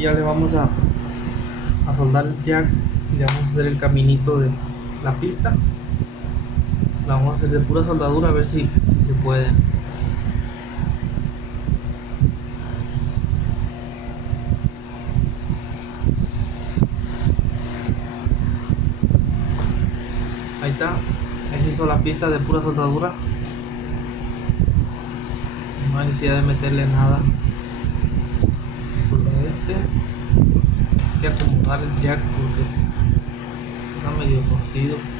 aquí ya le vamos a soldar el jack y le vamos a hacer el caminito de la pista. La vamos a hacer de pura soldadura a ver si se puede. Ahí está, ahí se hizo la pista de pura soldadura. No hay necesidad de meterle nada. Solo hay que acomodar el jack porque está medio torcido.